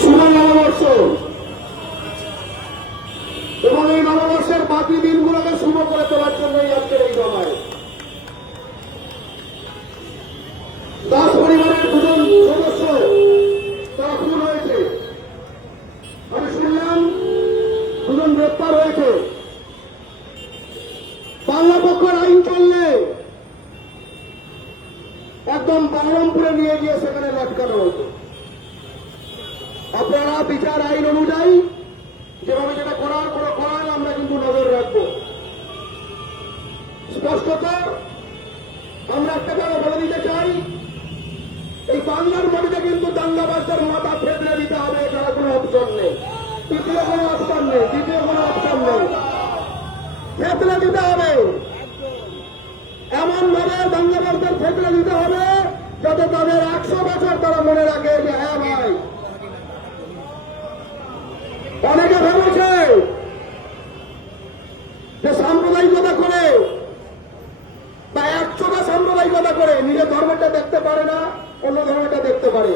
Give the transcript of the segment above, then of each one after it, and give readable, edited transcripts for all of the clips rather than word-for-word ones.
শুভ নববর্ষ এবং এই নববর্ষের বাকি দিনগুলোকে শুভ করে তোলার জন্যই আজকের এই সভায় দাস পরিবারের দুজন সদস্য তারা খুন হয়েছে। আমি শুনলাম দুজন গ্রেপ্তার হয়েছে। বাংলা পক্ষের আইন চললে একদম বহরমপুরে নিয়ে গিয়ে সেখানে লটকানো হতো। আপনারা বিচার আইন অনুযায়ী যেভাবে যেটা করার আমরা কিন্তু নজর রাখবো। স্পষ্টত আমরা একটা জায়গা বলে দিতে চাই, এই বাংলার মাটিতে কিন্তু দাঙ্গাবাজদের মাথা ফেদলে দিতে হবে, এছাড়া কোনো অপশন নেই। দ্বিতীয় কোনো অপশন নেই, ফেদলে দিতে হবে। এমন ভাবে দাঙ্গাবাজদের ফেদলে দিতে হবে যাতে তাদের 100 বছর তারা মনে রাখে যে হ্যাঁ ভাই, অনেকে ভেবেছে যে সাম্প্রদায়িকতা করে বা একচোখা সাম্প্রদায়িকতা করে নিজের ধর্মটা দেখতে পারে না, অন্য ধর্মটা দেখতে পারে,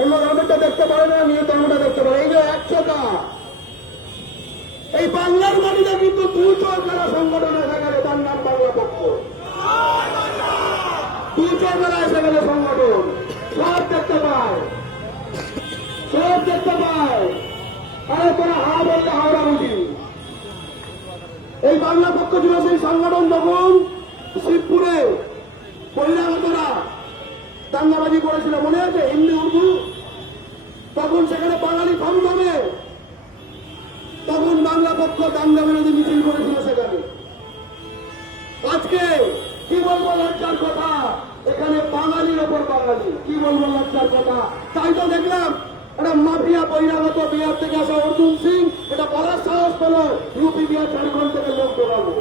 অন্য ধর্মটা দেখতে পারে না, নিজের ধর্মটা দেখতে পারে। এই যে একচোখা, এই বাংলার মাটিতে কিন্তু 2 যারা সংগঠন এসে গেলে তার নাম বাংলা পক্ষ। 2 যারা এসে গেলে সংগঠন সব দেখতে পায়, আরে তোরা হা বললে হাওড়া বুঝি। এই বাংলা পক্ষ ছিল সেই সংগঠন যখন শিবপুরে বহিরাগতরা দাঙ্গাবাজি করেছিল, মনে আছে? হিন্দি উর্দু, তখন সেখানে বাঙালি থমথমে, তখন বাংলা পক্ষ দাঙ্গা বিরোধী মিছিল করেছিল সেখানে। আজকে কি বলবো লজ্জার কথা, এখানে বাঙালির ওপর বাঙালি, কি বলবো লজ্জার কথা। তাই তো দেখলাম একটা মাফিয়া বহিরাগত বিহার থেকে আসা অর্জুন সিং এটা বলার সাহস পেল ইউপি বিহার ঝাড়খণ্ড থেকে লোক ঢোকাবো।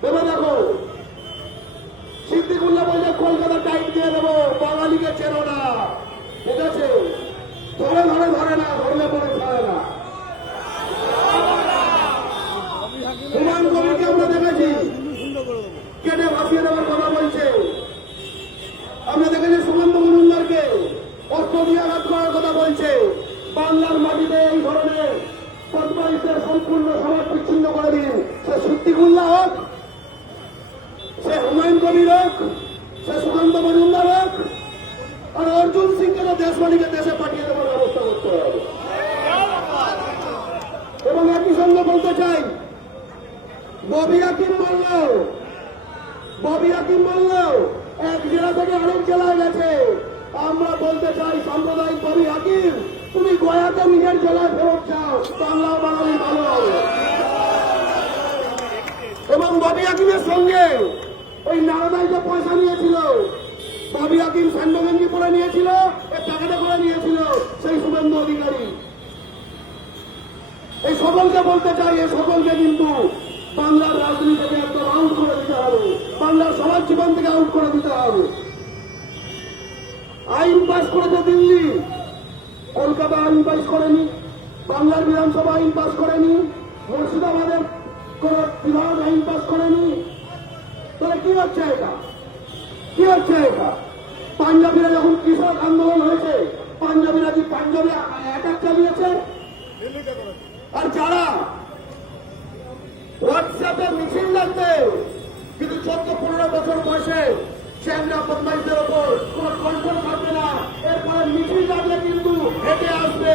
ভেবে দেখো, সিদ্দিকুল্লাহ বলছে কলকাতা টাইট দিয়ে দেবো, বাঙালিকে চেনো না, ঠিক আছে? ধরে না, ধরলে পরে ছাড়ে না। হুমায়ুন কবিরকে আমরা দেখেছি কেটে ভাসিয়ে দেওয়ার কথা বলছে। আমরা দেখেছি সুমন্ত মজুমদারকে অস্ত্র দিয়ে আঘাত করার কথা বলছে। বাংলার মাটিতে এই ধরনের বদমাইশদের সম্পূর্ণ সমাজ বিচ্ছিন্ন করে দিন। সে সিদ্দিকুল্লাহ হোক, সে হুমায়ুন কবির হোক, সে সুমন্ত মজুমদার হোক, আর অর্জুন সিংকে তো দেশবাড়িকে দেশে পাঠিয়ে দেওয়ার ব্যবস্থা করতে হবে। এবং একই সঙ্গে বলতে চাই, ববি হাকিম বলল এক জেলা থেকে আরেক জেলায় গেছে। আমরা বলতে চাই সাম্প্রদায়িক ববি হাকিম, তুমি গয়াতে নিজের জেলায় ফেরত যাও, বাংলা বাঙালি ভালো হবে। এবং ববি হাকিমের সঙ্গে ওই নারদাই যে পয়সা নিয়েছিল, ববি হাকিম স্যান্ডগঞ্জি করে নিয়েছিল, এর টাকাটা করে নিয়েছিল সেই শুভেন্দু অধিকারী। এই সকলকে বলতে চাই, এই সকলকে কিন্তু বাংলার রাজনীতি থেকে একদম আউট করে দিতে হবে, বাংলার সমাজ জীবন থেকে আউট করে দিতে হবে। আইন পাশ করেছে দিল্লি, কলকাতা আইন পাশ করেনি, বাংলার বিধানসভা আইন পাশ করেনি, মুর্শিদাবাদের কোন বিভাগ আইন পাশ করেনি। তাহলে কি হচ্ছে এটা? পাঞ্জাবিরা যখন কৃষক আন্দোলন হয়েছে, পাঞ্জাবিরা কি পাঞ্জাবি অ্যাটাক চালিয়েছে? আর যারা হোয়াটসঅ্যাপে মিছিল লাগবে কিন্তু 14-15 বছর বয়সে চ্যাংরা বদমাইশদের ওপর কোন কন্ট্রোল থাকবে না, এরপরে মিছিল লাগলে কিন্তু হেঁটে আসবে,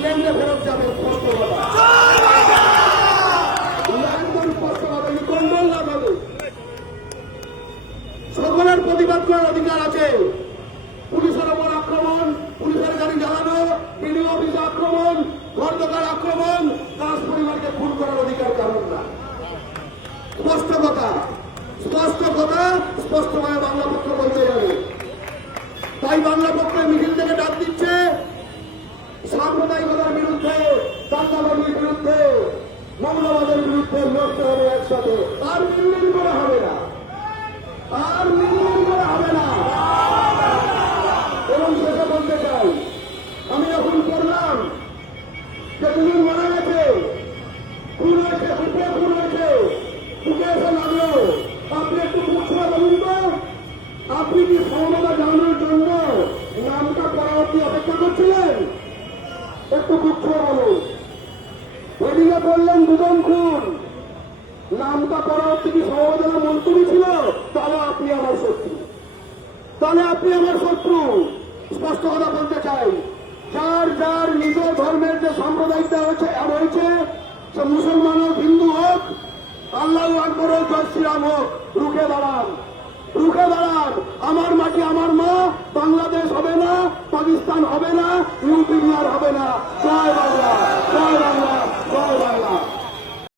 লেনদে ফেরত যাবে। স্পষ্ট কথা, কন্ট্রোল না পাবে। সকলের প্রতিবাদ করার অধিকার আছে। পুলিশের ওপর আক্রমণ, পুলিশের গাড়ি জ্বালানো, বিডিও অফিসে আক্রমণ, ঘর দোকান আক্রমণ, দাস পরিবারকে খুন করার অধিকার কারণ না। স্পষ্ট কথা, স্পষ্টভাবে বাংলা পক্ষ বলতে যাবে। তাই বাংলা পক্ষের মিছিল থেকে ডাক দিচ্ছে সাম্প্রদায়িকতার বিরুদ্ধে, দাঙ্গাবাজির বিরুদ্ধে, মৌলবাদের বিরুদ্ধে লড়তে হবে একসাথে। আর মিলমিল করে হবে না। এবং শেষে বলতে চাই, আমি এখন করলাম যে দুজন মারা গেছে, খুন হয়েছে, বুকে এসে লাগলো। আপনি একটু মুখ ছুঁয়ে বলুন তো, আপনি কি ক্ষমতা জানানোর জন্য নির্মম খুন, নামটা পরবর্তী কি সমবেদনা মন্তব্য ছিল, তাহলে আপনি আমার শত্রু, তাহলে আপনি আমার শত্রু। স্পষ্ট কথা বলতে চাই, যার যার নিজ ধর্মের যে সাম্প্রদায়িকতা হয়েছে, সে মুসলমান হোক, হিন্দু হোক, আল্লাহু আকবার হোক, জয় শ্রীরাম হোক, রুখে দাঁড়ান, রুখে দাঁড়ান। আমার মাটি আমার মা, বাংলাদেশ হবে না, পাকিস্তান হবে না, ইউপি বিহার হবে না। জয় বাংলা, জয় বাংলা, জয় বাংলা।